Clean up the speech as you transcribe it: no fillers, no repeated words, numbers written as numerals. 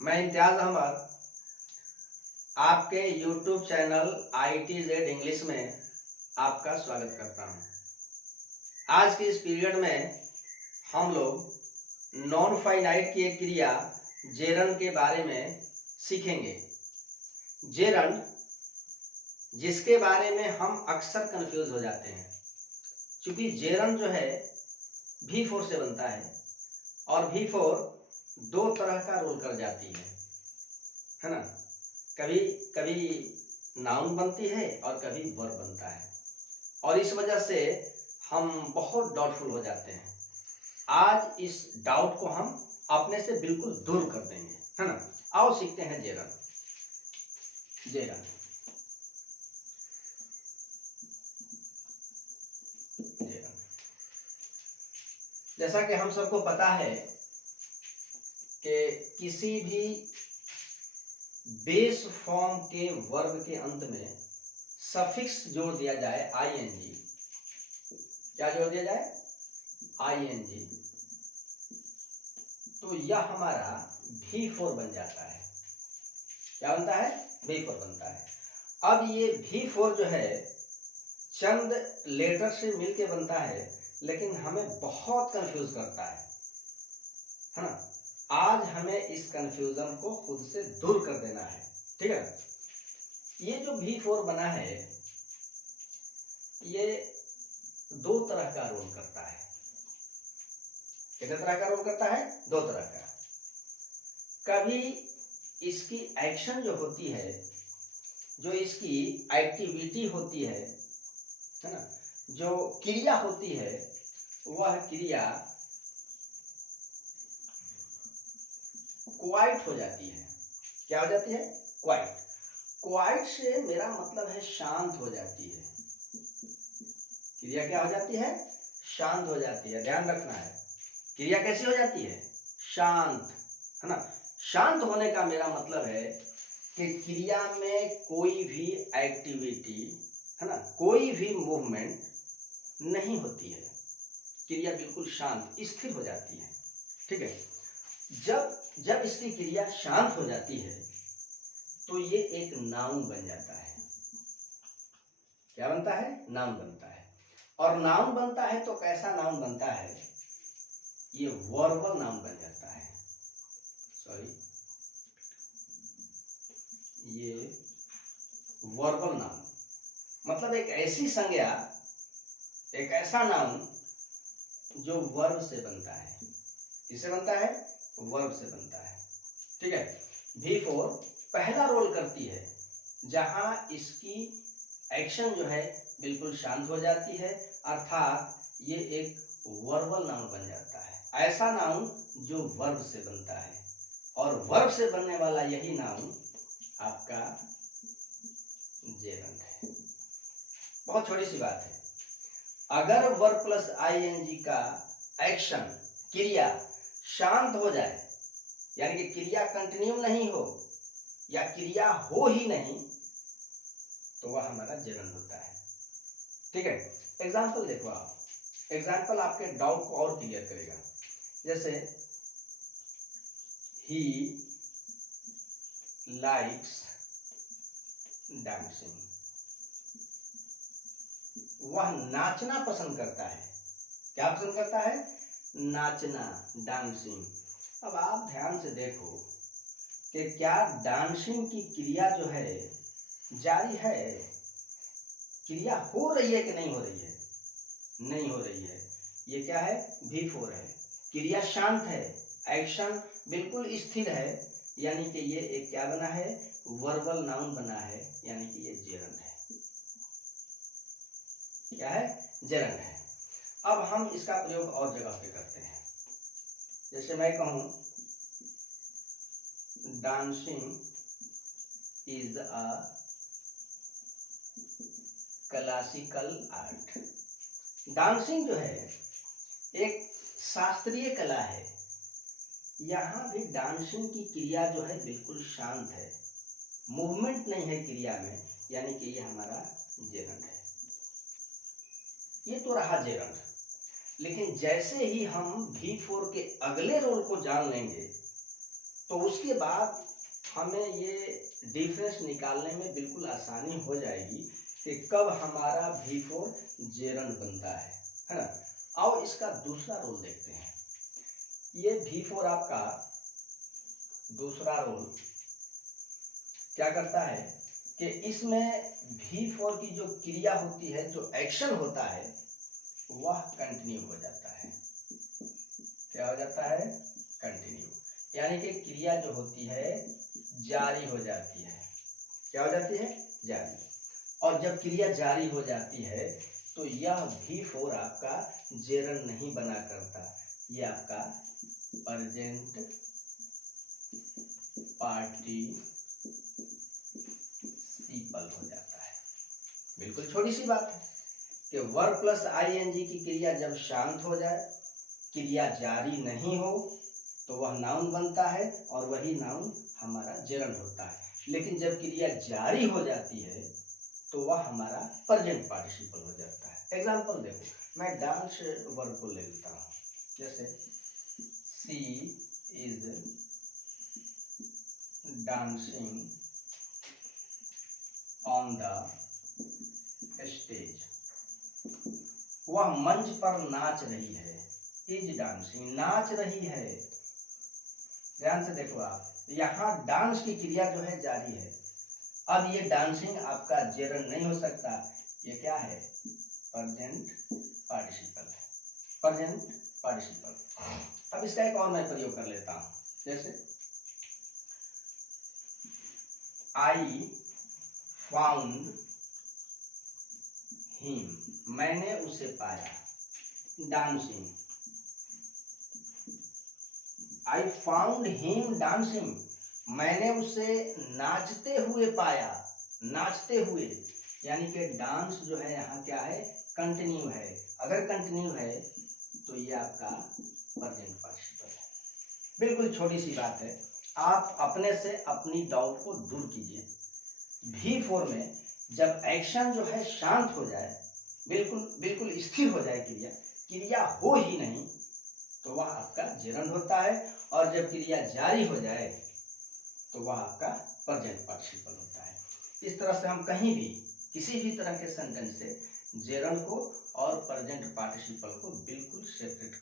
मैं इम्तियाज अहमद आपके YouTube channel ITZ English में आपका स्वागत करता हूं। आज के इस पीरियड में हम लोग नॉन फाइनाइट की एक क्रिया जेरंड के बारे में सीखेंगे। जेरंड, जिसके बारे में हम अक्सर कंफ्यूज हो जाते हैं, क्योंकि जेरंड जो है V4 से बनता है और V4 दो तरह का रोल कर जाती है ना। कभी कभी नाउन बनती है और कभी वर्ब बनता है, और इस वजह से हम बहुत डाउटफुल हो जाते हैं। आज इस डाउट को हम अपने से बिल्कुल दूर कर देंगे, है ना। आओ सीखते हैं जेरंड। जेरंड जैसा कि हम सबको पता है कि किसी भी बेस फॉर्म के वर्ब के अंत में सफिक्स जोड़ दिया जाए ing। क्या जोड़ दिया जाए? ing। तो यह हमारा V4 बन जाता है। क्या बनता है? V4 बनता है। अब ये V4 जो है चंद लेटर से मिलके बनता है, लेकिन हमें बहुत कंफ्यूज करता है ना। आज हमें इस कंफ्यूजन को खुद से दूर कर देना है, ठीक है। ये जो V4 बना है ये दो तरह का रोल करता है। कितने तरह का रोल करता है? दो तरह का। कभी इसकी एक्शन जो होती है, जो इसकी एक्टिविटी होती है ना, जो क्रिया होती है, वह क्रिया क्वाइट हो जाती है। क्या हो जाती है? क्वाइट। क्वाइट से मेरा मतलब है शांत हो जाती है। क्रिया क्या हो जाती है? शांत हो जाती है। ध्यान रखना है, क्रिया कैसी हो जाती है? शांत, है ना। शांत होने का मेरा मतलब है कि क्रिया में कोई भी एक्टिविटी, है ना, कोई भी मूवमेंट नहीं होती है। क्रिया बिल्कुल शांत स्थिर हो जाती है, ठीक है। जब इसकी क्रिया शांत हो जाती है तो ये एक नाउन बन जाता है। क्या बनता है? नाउन बनता है। और नाउन बनता है तो कैसा नाउन बनता है? ये वर्बल नाउन बन जाता है। सॉरी, ये वर्बल नाउन मतलब एक ऐसी संज्ञा, एक ऐसा नाउन जो वर्ब से बनता है। किससे बनता है? वर्ब से बनता है, ठीक है। V4 पहला रोल करती है जहां इसकी एक्शन जो है बिल्कुल शांत हो जाती है, अर्थात ये एक वर्बल नाउन बन जाता है। ऐसा नाउन जो वर्ब से बनता है, और वर्ब से बनने वाला यही नाउन आपका जेरंड है। बहुत छोटी सी बात है। अगर वर्ब प्लस ing का एक्शन, क्रिया शांत हो जाए, यानी कि क्रिया कंटिन्यू नहीं हो या क्रिया हो ही नहीं, तो वह हमारा जेरंड होता है, ठीक है। एग्जाम्पल देखो आप। एग्जाम्पल आपके डाउट को और क्लियर करेगा। जैसे ही लाइक्स डांसिंग, वह नाचना पसंद करता है। क्या पसंद करता है? नाचना, डांसिंग। अब आप ध्यान से देखो कि क्या डांसिंग की क्रिया जो है जारी है? क्रिया हो रही है कि नहीं हो रही है? नहीं हो रही है। ये क्या है? V4 है। क्रिया शांत है, एक्शन बिल्कुल स्थिर है, यानी कि ये एक क्या बना है? वर्बल नाउन बना है, यानी कि ये जेरंड है। क्या है? जेरंड है। अब हम इसका प्रयोग और जगह पे करते हैं। जैसे मैं कहूं dancing is a classical art. Dancing जो है एक शास्त्रीय कला है। यहाँ भी डांसिंग की क्रिया जो है बिल्कुल शांत है, मूवमेंट नहीं है क्रिया में, यानी कि ये हमारा जेरंड है। ये तो रहा जेरंड। लेकिन जैसे ही हम V4 के अगले रोल को जान लेंगे, तो उसके बाद हमें ये डिफरेंस निकालने में बिल्कुल आसानी हो जाएगी कि कब हमारा V4 जेरंड बनता है ना। और इसका दूसरा रोल देखते हैं। ये V4 आपका दूसरा रोल क्या करता है कि इसमें V4 की जो क्रिया होती है, जो एक्शन होता है, वह कंटिन्यू हो जाता है। क्या हो जाता है? कंटिन्यू, यानी कि क्रिया जो होती है जारी हो जाती है। क्या हो जाती है? जारी। और जब क्रिया जारी हो जाती है तो यह V4 आपका जेरंड नहीं बना करता, यह आपका प्रेजेंट पार्टिसिपल हो जाता है। बिल्कुल छोटी सी बात है कि वर्ब प्लस ing की क्रिया जब शांत हो जाए, क्रिया जारी नहीं हो, तो वह नाउन बनता है और वही नाउन हमारा जेरंड होता है। लेकिन जब क्रिया जारी हो जाती है तो वह हमारा प्रेजेंट पार्टिसिपल हो जाता है। एग्जांपल देखो, मैं डांस वर्ब को ले लेता हूँ। जैसे she is dancing on the stage, वह मंच पर नाच रही है। इज डांसिंग, नाच रही है। ध्यान से देखो आप, यहाँ डांस की क्रिया जो है जारी है। अब ये डांसिंग आपका जेरंड नहीं हो सकता, ये क्या है? प्रेजेंट पार्टिसिपल है। Present participle. अब इसका एक और मैं प्रयोग कर लेता हूं। जैसे आई फाउंड हिम, मैंने उसे पाया। Dancing, I found him dancing, मैंने उसे नाचते हुए पाया। नाचते हुए, यानी कि डांस जो है यहाँ क्या है? कंटिन्यू है। अगर कंटिन्यू है तो ये आपका प्रेजेंट पार्टिसिपल है। बिल्कुल छोटी सी बात है, आप अपने से अपनी डाउट को दूर कीजिए। V4 में जब एक्शन जो है शांत हो जाए, बिल्कुल स्थिर हो जाए, क्रिया हो ही नहीं, तो वह आपका जेरंड होता है। और जब क्रिया जारी हो जाए तो वह आपका प्रेजेंट पार्टिसिपल होता है। इस तरह से हम कहीं भी किसी भी तरह के सेंटेंस से जेरंड को और प्रेजेंट पार्टिसिपल को बिल्कुल सेपरेट